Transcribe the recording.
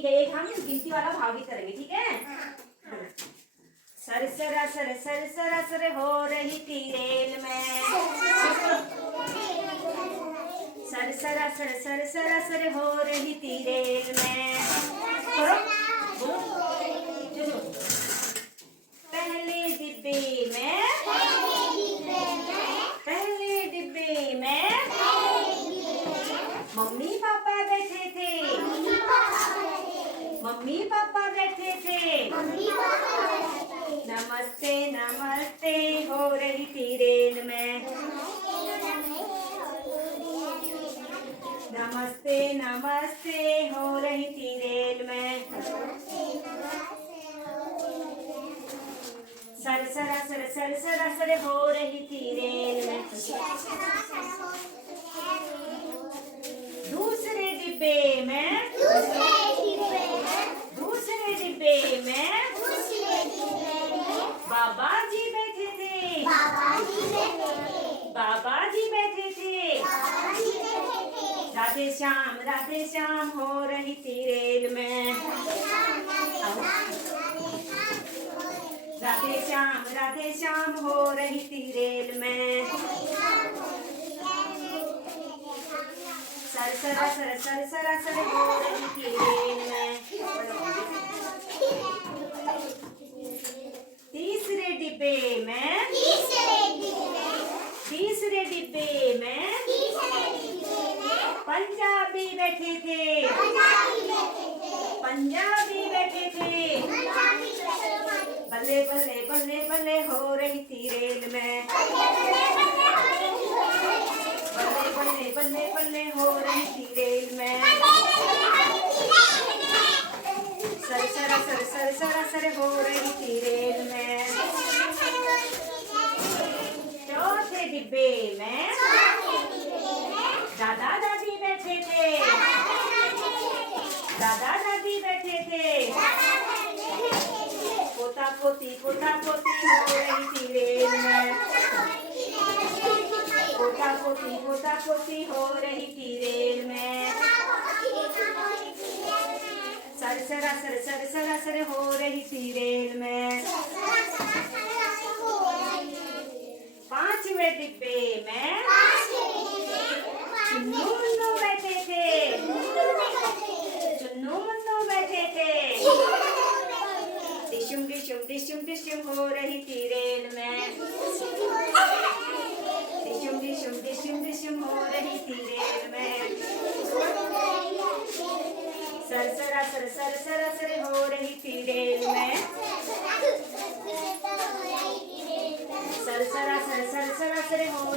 ठीक है, एक हम गिनती वाला भाव भी करेंगे, ठीक है। सर सरा सर सर सरा सर हो रही थी रेल में, सर सरा सर सर सरा सर हो रही थी रेल में। पहले डिब्बे में, पहले डिब्बे में मम्मी पापा बैठे थे, मम्मी पापा बैठे थे। नमस्ते नमस्ते हो रही थी रेल में, नमस्ते नमस्ते हो रही थी रेल में। सर सरा सर सर सरा सर हो रही थी रेल में। दूसरे डिब्बे में, दूसरे डिब्बे में बाबा जी बैठे थे, बाबा जी बैठे थे। राधे श्याम हो रही थी रेल में, राधे श्याम हो रही थी रेल में। सर सरा सर सर सरा सर हो रही थी रेल में। तीसरे डिब्बे में, तीसरे डिब्बे में पंजाबी बैठे थे, पंजाबी बैठे थे। बल्ले बल्ले बल्ले बल्ले हो रही थी रेल में, बल्ले बल्ले बल्ले बल्ले हो रही थी रेल में। सर सरा सर सर सरा सर हो रही थी रेल में। चौथे डिब्बे में दादा दादी बैठे थे, दादा दादी बैठे थे। पोता पोती हो रही थी रेल में, पोता पोती हो रही थी रेल में। सर सरा सर सर सरा सर हो रही थी रेल में। पांचवें डिब्बे में चुन्नू मुन्नू बैठे थे, चुन्नू मुन्नू बैठे थे। डिशुम डिशुम डिशुम डिशुम हो रही थी रेल में, डिशुम डिशुम डिशुम डिशुम हो रही थी रेल में। सर सरा सर सर सरा सर हो रही थी रेल में, सर सरा सर सर सरा सर हो